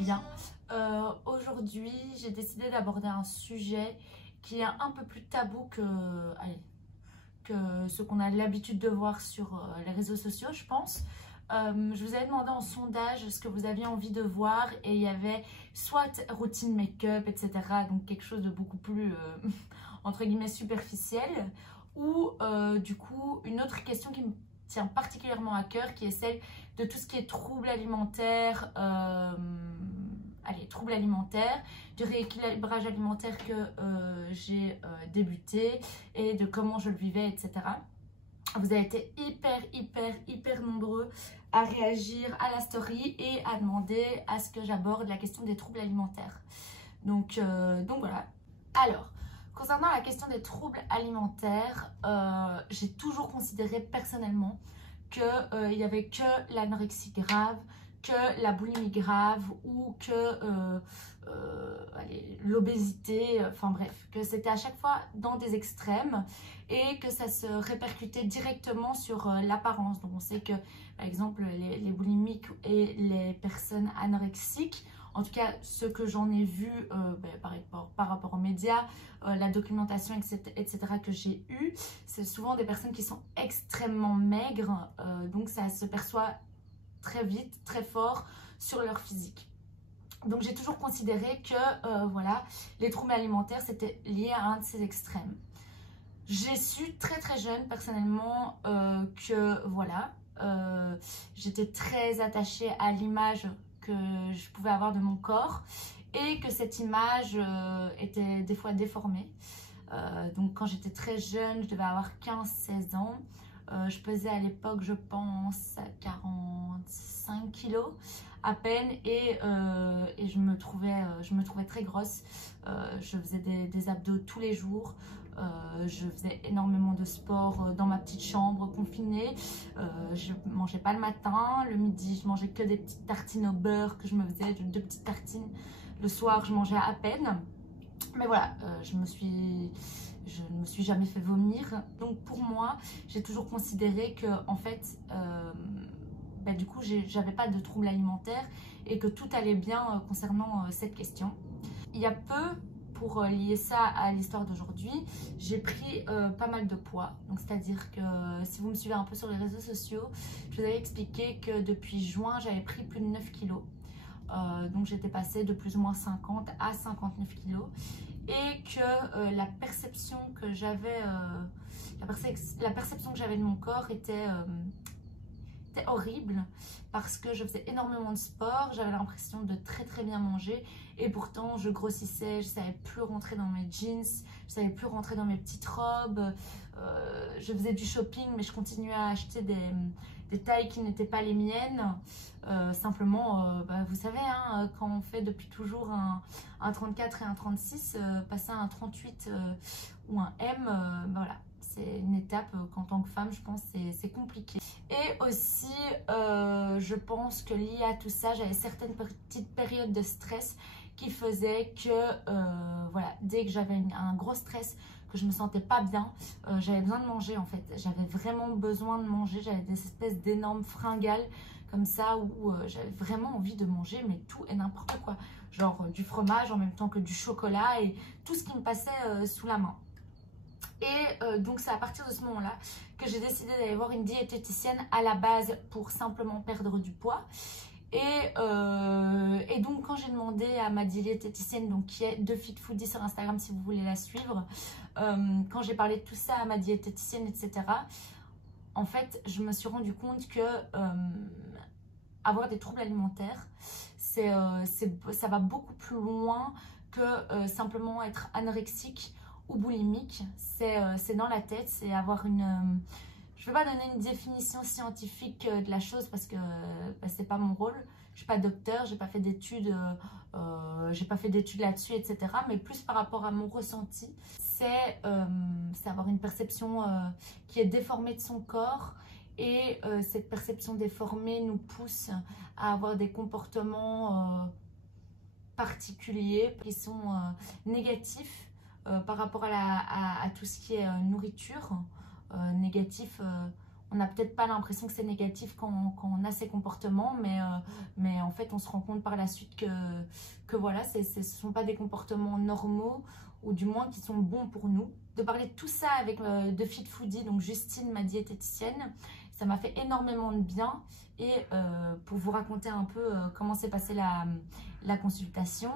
bien. Aujourd'hui, j'ai décidé d'aborder un sujet qui est un peu plus tabou que ce qu'on a l'habitude de voir sur les réseaux sociaux, je pense. Je vous avais demandé en sondage ce que vous aviez envie de voir et il y avait soit routine make-up, etc. Donc quelque chose de beaucoup plus, entre guillemets, superficiel. Ou du coup, une autre question qui me tient particulièrement à cœur, qui est celle de tout ce qui est troubles alimentaires, troubles alimentaires, du rééquilibrage alimentaire que j'ai débuté et de comment je le vivais, etc. Vous avez été hyper nombreux à réagir à la story et à demander à ce que j'aborde la question des troubles alimentaires. Donc voilà. Alors, concernant la question des troubles alimentaires, j'ai toujours considéré personnellement qu'il n'y avait que l'anorexie grave, que la boulimie grave ou que l'obésité, enfin bref, que c'était à chaque fois dans des extrêmes et que ça se répercutait directement sur l'apparence. Donc on sait que par exemple les boulimiques et les personnes anorexiques, en tout cas ceux que j'en ai vu par rapport aux médias, la documentation, etc. que j'ai eu, c'est souvent des personnes qui sont extrêmement maigres, donc ça se perçoit très vite, très fort sur leur physique. Donc j'ai toujours considéré que voilà, les troubles alimentaires c'était lié à un de ces extrêmes. J'ai su très jeune personnellement que voilà, j'étais très attachée à l'image que je pouvais avoir de mon corps et que cette image était des fois déformée. Donc quand j'étais très jeune, je devais avoir 15-16 ans. Je pesais à l'époque, je pense, 45 kilos à peine et je me trouvais très grosse. Je faisais des abdos tous les jours. Je faisais énormément de sport dans ma petite chambre confinée. Je mangeais pas le matin. Le midi, je mangeais que des petites tartines au beurre que je me faisais, 2 petites tartines. Le soir, je mangeais à peine. Mais voilà, je ne me suis jamais fait vomir. Donc pour moi, j'ai toujours considéré que en fait, du coup, j'avais pas de troubles alimentaires et que tout allait bien concernant cette question. Il y a peu, pour lier ça à l'histoire d'aujourd'hui, j'ai pris pas mal de poids. Donc c'est-à-dire que si vous me suivez un peu sur les réseaux sociaux, je vous avais expliqué que depuis juin, j'avais pris plus de 9 kilos. Donc j'étais passée de plus ou moins 50 à 59 kilos et que la perception que j'avais de mon corps était horrible parce que je faisais énormément de sport, j'avais l'impression de très bien manger et pourtant je grossissais, je savais plus rentrer dans mes jeans, je savais plus rentrer dans mes petites robes, je faisais du shopping mais je continuais à acheter des tailles qui n'étaient pas les miennes. Simplement, vous savez, hein, quand on fait depuis toujours un 34 et un 36, passer à un 38 ou un M, voilà, c'est une étape qu'en tant que femme, je pense, c'est compliqué. Et aussi, je pense que lié à tout ça, j'avais certaines petites périodes de stress qui faisaient que, voilà, dès que j'avais un gros stress, que je me sentais pas bien, j'avais besoin de manger en fait. J'avais vraiment besoin de manger, j'avais des espèces d'énormes fringales comme ça où j'avais vraiment envie de manger mais tout et n'importe quoi. Genre du fromage en même temps que du chocolat et tout ce qui me passait sous la main. Et donc c'est à partir de ce moment-là que j'ai décidé d'aller voir une diététicienne à la base pour simplement perdre du poids. Et donc quand j'ai demandé à ma diététicienne, donc qui est de Fit Foodie sur Instagram si vous voulez la suivre, quand j'ai parlé de tout ça à ma diététicienne, etc., en fait je me suis rendu compte que avoir des troubles alimentaires, ça va beaucoup plus loin que simplement être anorexique ou boulimique. C'est dans la tête, c'est avoir une... je ne vais pas donner une définition scientifique de la chose parce que c'est pas mon rôle. Je suis pas docteur, j'ai pas fait d'études là-dessus, etc. Mais plus par rapport à mon ressenti, c'est avoir une perception qui est déformée de son corps. Et cette perception déformée nous pousse à avoir des comportements particuliers qui sont négatifs par rapport à tout ce qui est nourriture. Négatif, on n'a peut-être pas l'impression que c'est négatif quand on a ces comportements, mais en fait on se rend compte par la suite que voilà, ce ne sont pas des comportements normaux, ou du moins qui sont bons pour nous. De parler de tout ça avec de Fit Foodie, donc Justine, ma diététicienne, ça m'a fait énormément de bien. Et pour vous raconter un peu comment s'est passée la consultation,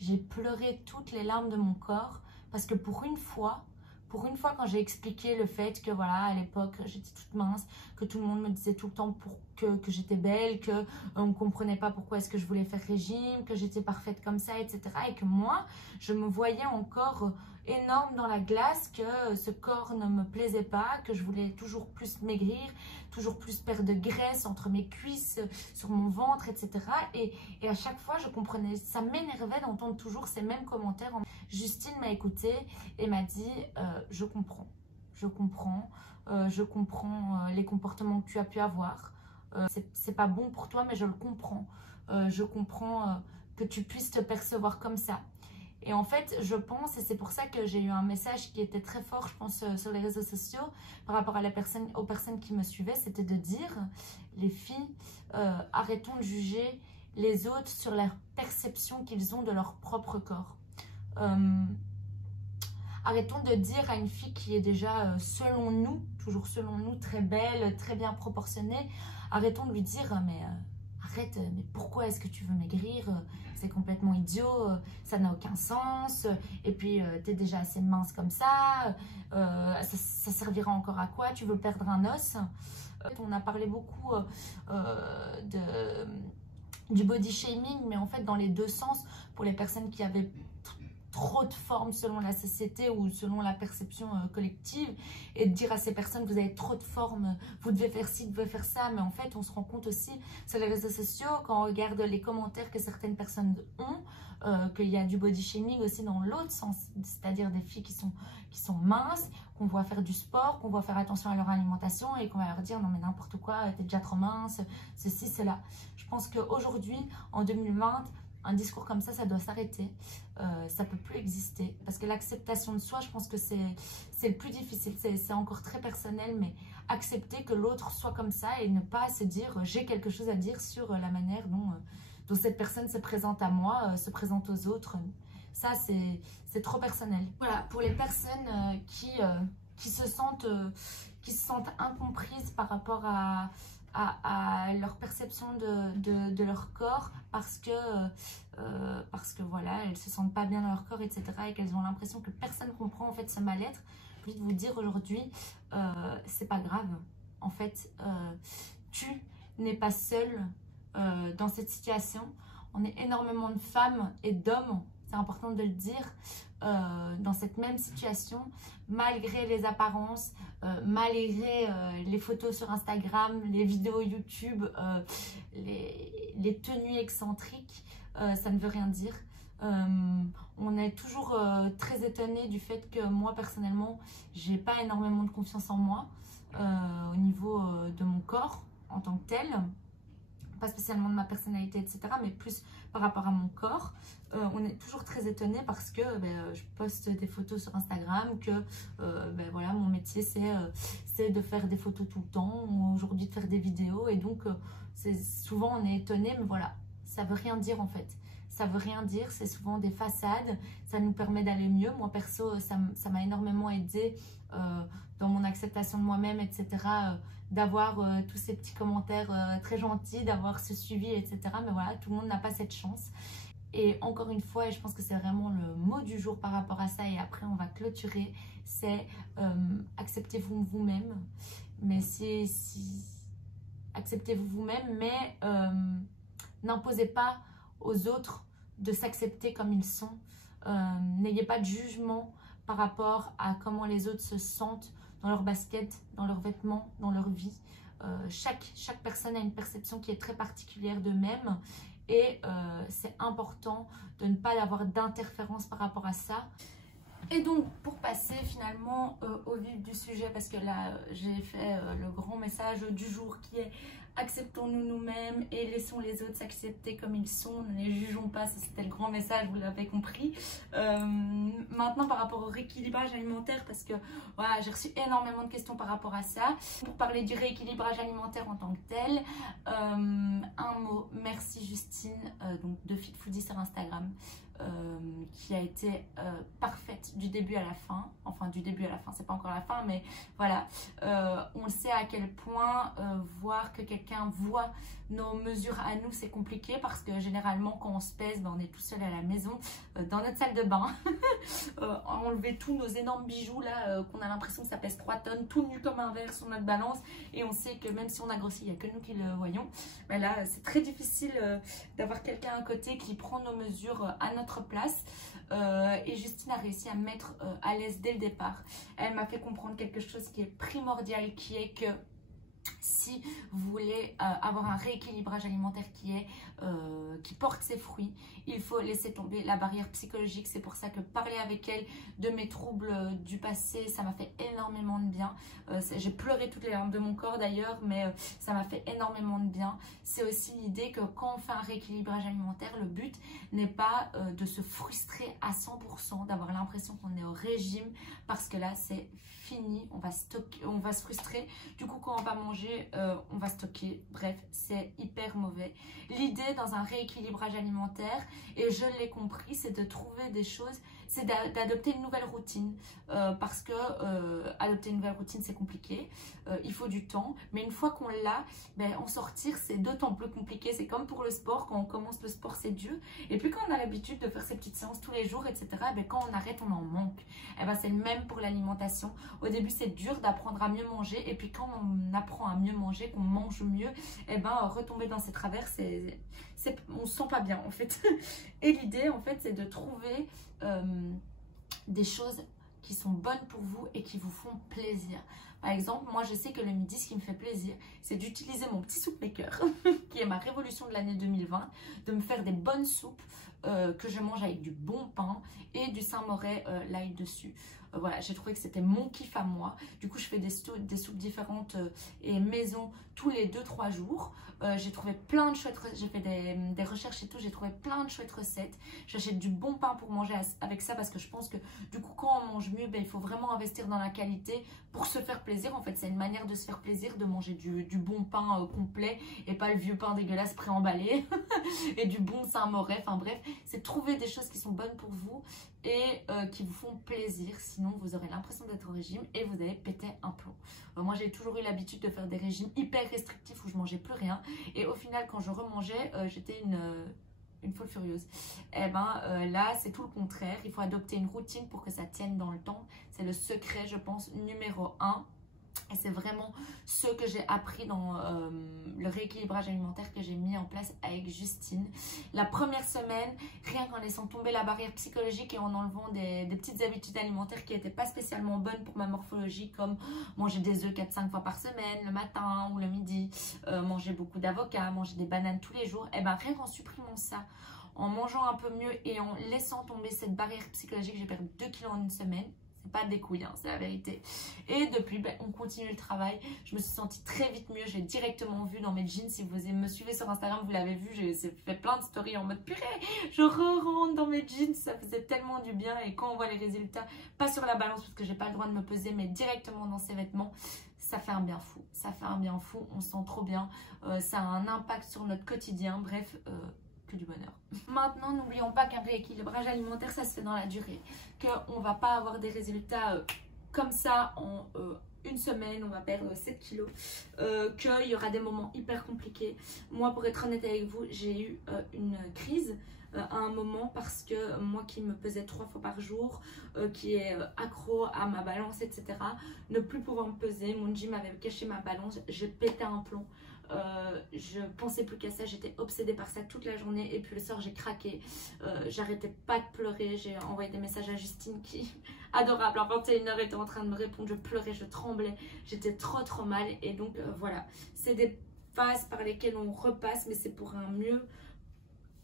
j'ai pleuré toutes les larmes de mon corps, parce que pour une fois quand j'ai expliqué le fait que voilà, à l'époque j'étais toute mince, que tout le monde me disait tout le temps que j'étais belle, que on ne comprenait pas pourquoi est-ce que je voulais faire régime, que j'étais parfaite comme ça, etc. Et que moi, je me voyais encore énorme dans la glace, que ce corps ne me plaisait pas, que je voulais toujours plus maigrir, toujours plus perdre de graisse entre mes cuisses, sur mon ventre, etc. Et à chaque fois, je comprenais, ça m'énervait d'entendre toujours ces mêmes commentaires. Justine m'a écoutée et m'a dit je comprends les comportements que tu as pu avoir. C'est pas bon pour toi, mais je le comprends. Je comprends que tu puisses te percevoir comme ça. Et en fait, je pense, et c'est pour ça que j'ai eu un message qui était très fort, je pense, sur les réseaux sociaux, par rapport à aux personnes qui me suivaient, c'était de dire, les filles, arrêtons de juger les autres sur la perception qu'ils ont de leur propre corps. Arrêtons de dire à une fille qui est déjà, selon nous, toujours selon nous, très belle, très bien proportionnée, arrêtons de lui dire, mais arrête, mais pourquoi est-ce que tu veux maigrir? C'est complètement idiot, ça n'a aucun sens, et puis tu es déjà assez mince comme ça, ça servira encore à quoi? Tu veux perdre un os? On a parlé beaucoup du body shaming, mais en fait dans les deux sens, pour les personnes qui avaient trop de forme selon la société ou selon la perception collective, et de dire à ces personnes, vous avez trop de forme, vous devez faire ci, vous devez faire ça, mais en fait on se rend compte aussi sur les réseaux sociaux, quand on regarde les commentaires que certaines personnes ont, qu'il y a du body shaming aussi dans l'autre sens, c'est-à-dire des filles qui sont minces, qu'on voit faire du sport, qu'on voit faire attention à leur alimentation et qu'on va leur dire non mais n'importe quoi, t'es déjà trop mince, ceci, cela. Je pense qu'aujourd'hui, en 2020, un discours comme ça doit s'arrêter. Ça ne peut plus exister. Parce que l'acceptation de soi, je pense que c'est le plus difficile. C'est encore très personnel, mais accepter que l'autre soit comme ça et ne pas se dire j'ai quelque chose à dire sur la manière dont cette personne se présente à moi, se présente aux autres. Ça, c'est trop personnel. Voilà, pour les personnes qui se sentent incomprises par rapport à leur perception de leur corps, parce que voilà, elles se sentent pas bien dans leur corps, etc., et qu'elles ont l'impression que personne comprend en fait ce mal-être. J'ai envie de vous dire aujourd'hui, c'est pas grave. En fait, tu n'es pas seule dans cette situation. On est énormément de femmes et d'hommes, c'est important de le dire, dans cette même situation, malgré les apparences, malgré les photos sur Instagram, les vidéos YouTube, les tenues excentriques, ça ne veut rien dire. On est toujours très étonné du fait que moi personnellement, j'ai pas énormément de confiance en moi au niveau de mon corps en tant que tel. Pas spécialement de ma personnalité, etc., mais plus par rapport à mon corps. On est toujours très étonné parce que je poste des photos sur Instagram, que voilà, mon métier c'est de faire des photos tout le temps, ou aujourd'hui de faire des vidéos, et donc souvent on est étonné, mais voilà, ça veut rien dire en fait. Ça veut rien dire, c'est souvent des façades, ça nous permet d'aller mieux. Moi perso, ça m'a énormément aidé dans mon acceptation de moi-même, etc., d'avoir tous ces petits commentaires très gentils, d'avoir ce suivi, etc. Mais voilà, tout le monde n'a pas cette chance. Et encore une fois, et je pense que c'est vraiment le mot du jour par rapport à ça, et après on va clôturer, c'est acceptez-vous vous-même. Mais acceptez-vous vous-même, mais n'imposez pas aux autres de s'accepter comme ils sont. N'ayez pas de jugement par rapport à comment les autres se sentent dans leur basket, dans leurs vêtements, dans leur vie. Chaque personne a une perception qui est très particulière d'eux-mêmes, et c'est important de ne pas avoir d'interférence par rapport à ça. Et donc, pour passer finalement au vif du sujet, parce que là, j'ai fait le grand message du jour qui est acceptons-nous nous-mêmes et laissons les autres s'accepter comme ils sont, ne les jugeons pas, ça c'était le grand message, vous l'avez compris. Maintenant par rapport au rééquilibrage alimentaire, parce que voilà, j'ai reçu énormément de questions par rapport à ça. Pour parler du rééquilibrage alimentaire en tant que tel, un mot, merci Justine, donc de Fit Foodie sur Instagram. Qui a été parfaite du début à la fin, enfin du début à la fin, c'est pas encore la fin, mais voilà, on sait à quel point voir que quelqu'un voit nos mesures à nous, c'est compliqué, parce que généralement quand on se pèse, ben, on est tout seul à la maison, dans notre salle de bain, enlever tous nos énormes bijoux là, qu'on a l'impression que ça pèse 3 tonnes, tout nu comme un verre sur notre balance, et on sait que même si on a grossi, il n'y a que nous qui le voyons, mais là c'est très difficile d'avoir quelqu'un à côté qui prend nos mesures à notre place. Et Justine a réussi à me mettre à l'aise dès le départ. Elle m'a fait comprendre quelque chose qui est primordial, qui est que si vous voulez avoir un rééquilibrage alimentaire qui porte ses fruits, il faut laisser tomber la barrière psychologique. C'est pour ça que parler avec elle de mes troubles du passé, ça m'a fait énormément de bien. J'ai pleuré toutes les larmes de mon corps d'ailleurs, mais ça m'a fait énormément de bien. C'est aussi l'idée que quand on fait un rééquilibrage alimentaire, le but n'est pas de se frustrer à 100%, d'avoir l'impression qu'on est au régime, parce que là c'est fini, on va se frustrer. Du coup, quand on va manger, on va stocker. Bref, c'est hyper mauvais. L'idée dans un rééquilibrage alimentaire, et je l'ai compris, c'est de trouver des choses, c'est d'adopter une nouvelle routine. Parce que adopter une nouvelle routine, c'est compliqué. Il faut du temps. Mais une fois qu'on l'a, ben, en sortir, c'est d'autant plus compliqué. C'est comme pour le sport. Quand on commence le sport, c'est dur. Et puis quand on a l'habitude de faire ces petites séances tous les jours, etc., ben, quand on arrête, on en manque. Et ben, c'est le même pour l'alimentation. Au début, c'est dur d'apprendre à mieux manger. Et puis quand on apprend à mieux manger, qu'on mange mieux, et ben, retomber dans ces travers, on se sent pas bien en fait. Et l'idée, en fait, c'est de trouver des choses qui sont bonnes pour vous et qui vous font plaisir. Par exemple, moi je sais que le midi, ce qui me fait plaisir, c'est d'utiliser mon petit soup maker, qui est ma révolution de l'année 2020, de me faire des bonnes soupes que je mange avec du bon pain et du Saint-Moret l'ail dessus. Voilà, j'ai trouvé que c'était mon kiff à moi. Du coup, je fais des soupes différentes et maison tous les 2-3 jours. J'ai trouvé plein de chouettes, j'ai fait des recherches et tout, j'ai trouvé plein de chouettes recettes. J'achète du bon pain pour manger avec ça, parce que je pense que du coup, quand on mange mieux, ben, il faut vraiment investir dans la qualité pour se faire plaisir. En fait, c'est une manière de se faire plaisir, de manger du bon pain complet et pas le vieux pain dégueulasse préemballé et du bon Saint-Moret. Enfin bref, c'est trouver des choses qui sont bonnes pour vous et qui vous font plaisir. Sinon, vous aurez l'impression d'être au régime et vous allez péter un plomb. Moi, j'ai toujours eu l'habitude de faire des régimes hyper restrictifs où je mangeais plus rien. Et au final, quand je remangeais, j'étais une folle furieuse. Et ben là, c'est tout le contraire. Il faut adopter une routine pour que ça tienne dans le temps. C'est le secret, je pense, numéro 1. Et c'est vraiment ce que j'ai appris dans le rééquilibrage alimentaire que j'ai mis en place avec Justine. La première semaine, rien qu'en laissant tomber la barrière psychologique et en enlevant des petites habitudes alimentaires qui n'étaient pas spécialement bonnes pour ma morphologie, comme manger des œufs 4-5 fois par semaine, le matin ou le midi, manger beaucoup d'avocats, manger des bananes tous les jours, et ben rien qu'en supprimant ça, en mangeant un peu mieux et en laissant tomber cette barrière psychologique, j'ai perdu 2 kilos en une semaine. Pas des couilles, hein, c'est la vérité. Et depuis, ben, on continue le travail. Je me suis sentie très vite mieux. J'ai directement vu dans mes jeans, si vous me suivez sur Instagram, vous l'avez vu, j'ai fait plein de stories en mode purée, je rentre dans mes jeans, ça faisait tellement du bien. Et quand on voit les résultats, pas sur la balance parce que j'ai pas le droit de me peser, mais directement dans ces vêtements, ça fait un bien fou. Ça fait un bien fou, on se sent trop bien. Ça a un impact sur notre quotidien. Bref, que du bonheur. Maintenant, n'oublions pas qu'un rééquilibrage alimentaire, ça se fait dans la durée. Qu'on ne va pas avoir des résultats comme ça en une semaine, on va perdre 7 kilos. Qu'il y aura des moments hyper compliqués. Moi, pour être honnête avec vous, j'ai eu une crise à un moment, parce que moi qui me pesais 3 fois par jour, qui est accro à ma balance, etc., ne plus pouvoir me peser, mon gym avait caché ma balance, j'ai pété un plomb. Je pensais plus qu'à ça, j'étais obsédée par ça toute la journée, et puis le soir j'ai craqué, j'arrêtais pas de pleurer. J'ai envoyé des messages à Justine qui, adorable, à 21h était en train de me répondre, je pleurais, je tremblais, j'étais trop mal. Et donc voilà, c'est des phases par lesquelles on repasse, mais c'est pour un mieux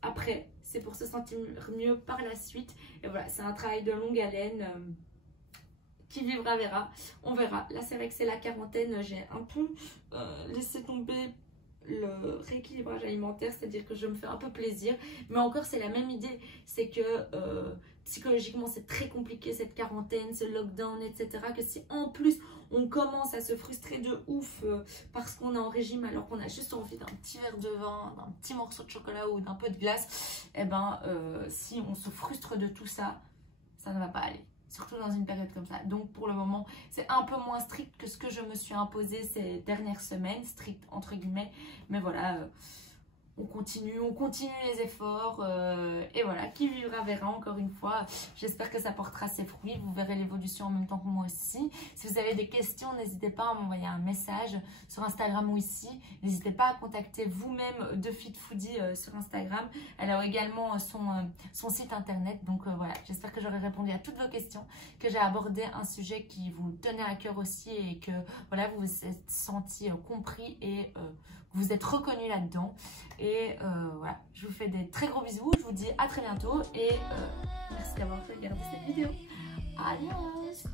après, c'est pour se sentir mieux par la suite. Et voilà, c'est un travail de longue haleine. Qui vivra verra, on verra. Là c'est vrai que c'est la quarantaine, j'ai un peu laissé tomber le rééquilibrage alimentaire, c'est-à-dire que je me fais un peu plaisir. Mais encore, c'est la même idée, c'est que psychologiquement, c'est très compliqué cette quarantaine, ce lockdown, etc. Que si en plus, on commence à se frustrer de ouf parce qu'on est en régime alors qu'on a juste envie d'un petit verre de vin, d'un petit morceau de chocolat ou d'un peu de glace, et ben si on se frustre de tout ça, ça ne va pas aller. Surtout dans une période comme ça. Donc pour le moment, c'est un peu moins strict que ce que je me suis imposé ces dernières semaines, strict entre guillemets. Mais voilà, on continue les efforts. Et voilà, qui vivra verra encore une fois. J'espère que ça portera ses fruits. Vous verrez l'évolution en même temps que moi aussi. Si vous avez des questions, n'hésitez pas à m'envoyer un message sur Instagram ou ici. N'hésitez pas à contacter vous-même de Fit Foodie sur Instagram. Elle a également son site internet. Donc voilà, j'espère que j'aurai répondu à toutes vos questions, que j'ai abordé un sujet qui vous tenait à cœur aussi et que voilà, vous vous êtes senti compris et vous êtes reconnu là-dedans. Et voilà, je vous fais des très gros bisous. Je vous dis à très bientôt et merci d'avoir regardé cette vidéo. Adios.